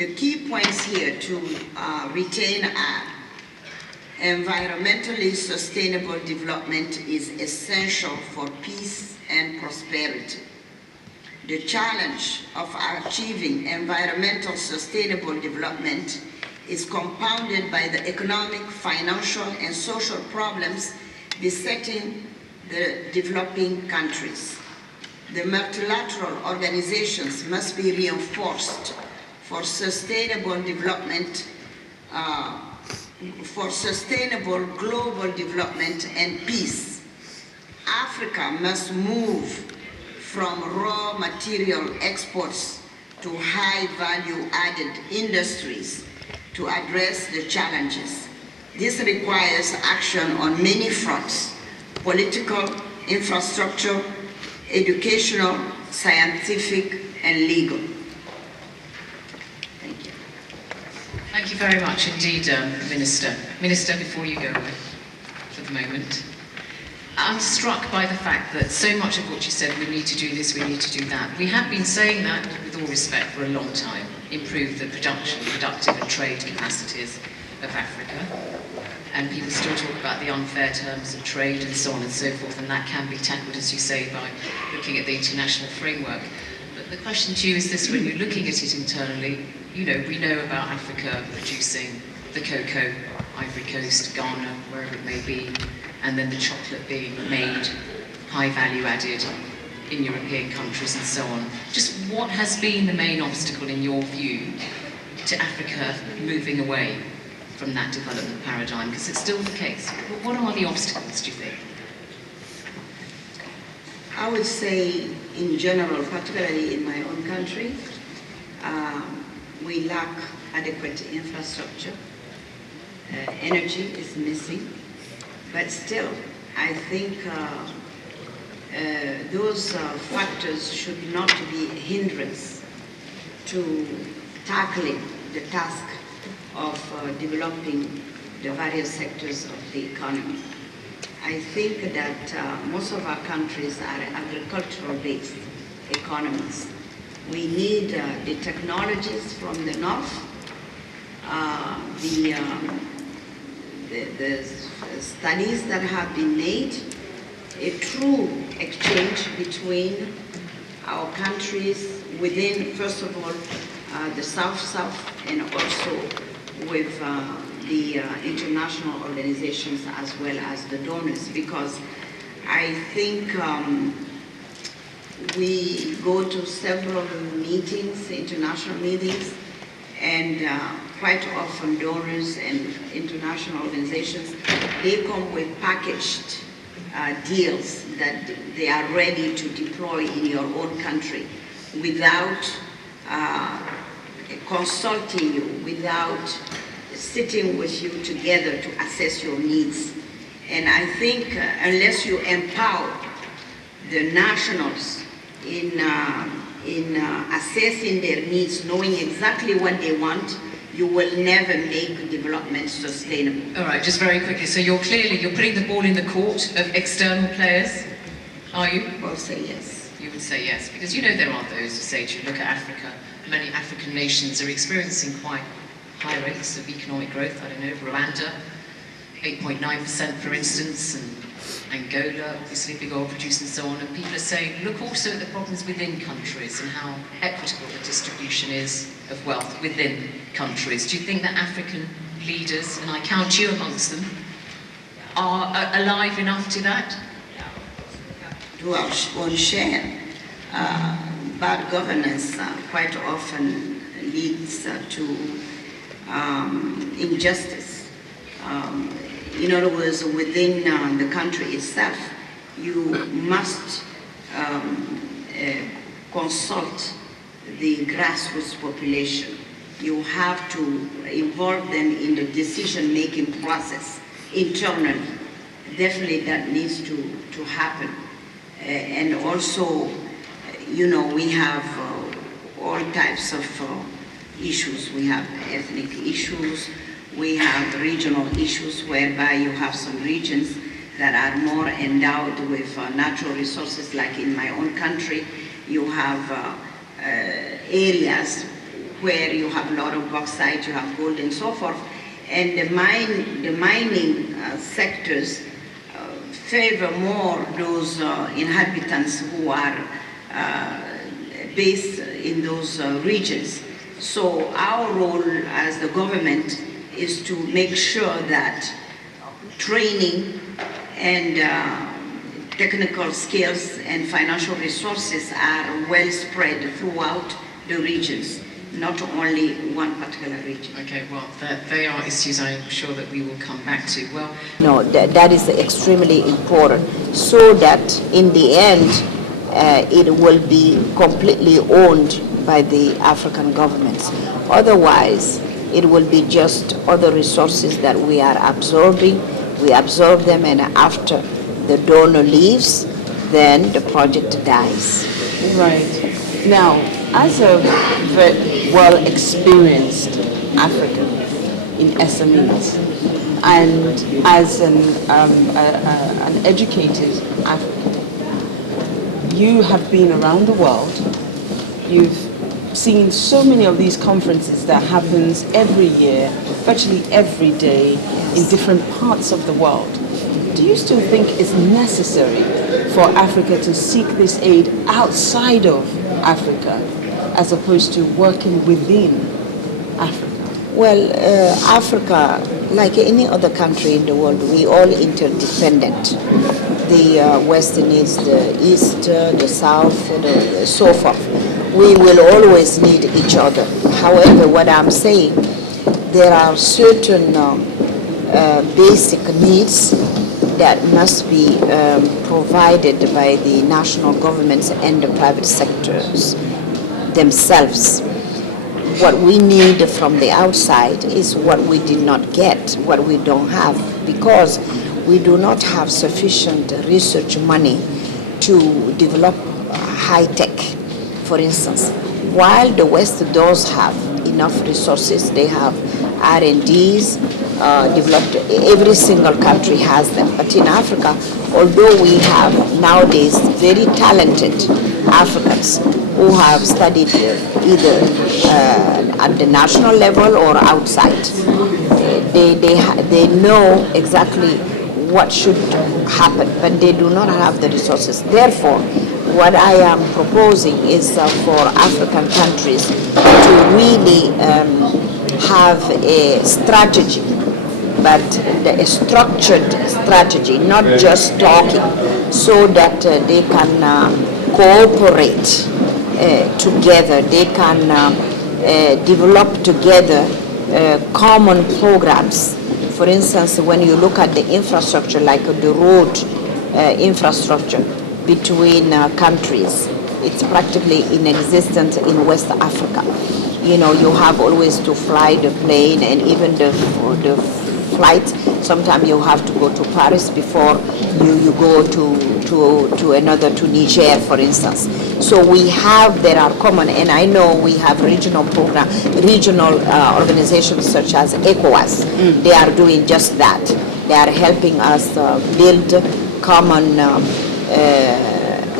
The key points here to retain are: environmentally sustainable development is essential for peace and prosperity. The challenge of achieving environmental sustainable development is compounded by the economic, financial, and social problems besetting the developing countries. The multilateral organizations must be reinforced for sustainable development, for sustainable global development and peace. Africa must move from raw material exports to high value added industries to address the challenges. This requires action on many fronts: political, infrastructure, educational, scientific, and legal. Thank you. Thank you very much indeed, Minister. Minister, before you go for the moment, I'm struck by the fact that so much of what you said, we need to do this, we need to do that. We have been saying that, with all respect, for a long time. Improve the productive and trade capacities of Africa. And people still talk about the unfair terms of trade and so on and so forth, and that can be tackled, as you say, by looking at the international framework. But the question to you is this: when you're looking at it internally, we know about Africa producing the cocoa, Ivory Coast, Ghana, wherever it may be, and then the chocolate being made, high value added in European countries and so on. Just what has been the main obstacle in your view to Africa moving away from that development paradigm? Because it's still the case. What are the obstacles, do you think? I would say in general, particularly in my own country, we lack adequate infrastructure. Energy is missing. But still, I think those factors should not be a hindrance to tackling the task of developing the various sectors of the economy. I think that most of our countries are agricultural-based economies. We need the technologies from the north, the studies that have been made, a true exchange between our countries within, first of all, the South-South, and also with the international organizations as well as the donors, because I think we go to several meetings, international meetings, and quite often donors and international organizations, they come with packaged deals that they are ready to deploy in your own country without consulting you, without sitting with you together to assess your needs. And I think unless you empower the nationals in assessing their needs, knowing exactly what they want, you will never make development sustainable. All right, just very quickly. So you're putting the ball in the court of external players, are you? I'll say yes. You would say yes, because there are those who say to you, look at Africa, many African nations are experiencing quite high rates of economic growth. I don't know, Rwanda, 8.9% for instance, and Angola, obviously big oil producer and so on, and people are saying, look also at the problems within countries and how equitable the distribution is of wealth within countries. Do you think that African leaders, and I count you amongst them, are alive enough to that? To our own share. Bad governance quite often leads to injustice. In other words, within the country itself, you must consult the grassroots population. You have to involve them in the decision-making process internally. Definitely that needs to happen. And also, we have all types of issues. We have ethnic issues, we have regional issues whereby you have some regions that are more endowed with natural resources, like in my own country. You have areas where you have a lot of bauxite, you have gold and so forth. And the mining sectors favor more those inhabitants who are based in those regions. So our role as the government is to make sure that training and technical skills and financial resources are well spread throughout the regions, not only one particular region. Okay, well, they are issues I'm sure that we will come back to. Well, no, that is extremely important, so that in the end it will be completely owned by the African governments. Otherwise, it will be just other resources that we are absorbing. We absorb them, and after the donor leaves, then the project dies. Right. Now, as a very well-experienced African in SMEs, and as an educated African, you have been around the world. You've seen so many of these conferences that happens every year, virtually every day, in different parts of the world. Do you still think it's necessary for Africa to seek this aid outside of Africa as opposed to working within Africa? Well, Africa, like any other country in the world, we all interdependent. The West needs the East, the South, and so forth. We will always need each other. However, what I'm saying, there are certain basic needs that must be provided by the national governments and the private sectors themselves. What we need from the outside is what we did not get, what we don't have, because we do not have sufficient research money to develop high tech. For instance, while the West does have enough resources, they have R&Ds developed, every single country has them. But in Africa, although we have nowadays very talented Africans who have studied either at the national level or outside, they know exactly what should happen, but they do not have the resources. Therefore, what I am proposing is for African countries to really have a strategy, but a structured strategy, not just talking, so that they can cooperate together, they can develop together common programs. For instance, when you look at the infrastructure, like the road infrastructure between countries, it's practically inexistent in West Africa. You know, you have always to fly the plane, and even the flight, sometimes you have to go to Paris before you go to Niger, for instance. So there are common, and I know we have regional organizations such as ECOWAS. They are doing just that. They are helping us build common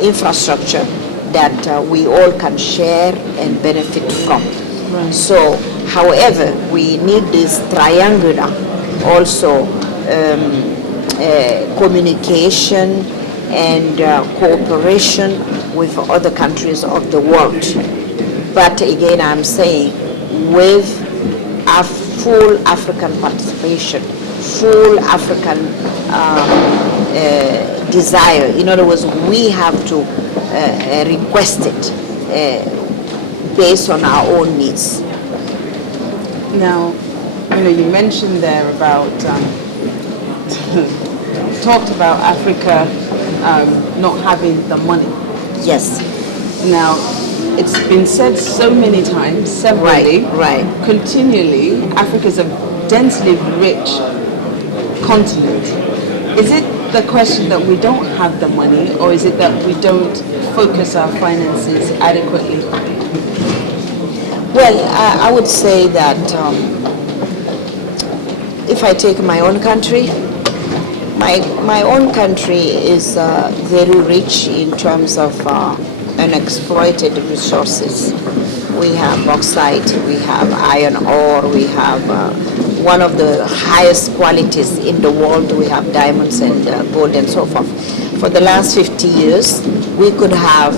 infrastructure that we all can share and benefit from. Right. So, however, we need this triangular also communication and cooperation with other countries of the world. But again, I'm saying with a full African participation, full African desire. In other words, we have to request it based on our own needs. Now, you mentioned there about, talked about Africa not having the money. Yes. Now, it's been said so many times, severally, right. Continually, Africa is a densely rich continent. Is it the question that we don't have the money, or is it that we don't focus our finances adequately? Well, I would say that if I take my own country, my own country is very rich in terms of unexploited resources. We have bauxite, we have iron ore, we have one of the highest qualities in the world. We have diamonds and gold and so forth. For the last 50 years, we could have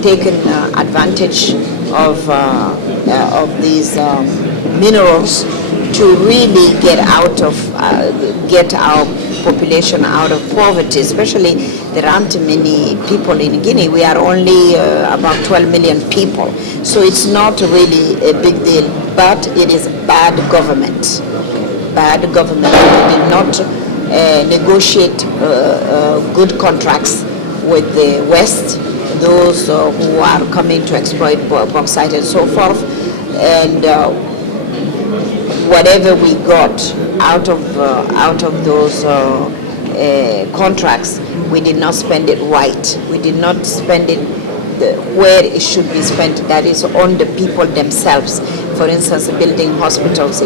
taken advantage of these minerals to really get our population out of poverty. Especially, there aren't many people in Guinea. We are only about 12 million people, so it's not really a big deal. But it is bad government. Bad government. We did not negotiate good contracts with the West, those who are coming to exploit bauxite and so forth, and whatever we got out of those contracts, we did not spend it right. We did not spend it where it should be spent, that is on the people themselves. For instance, building hospitals.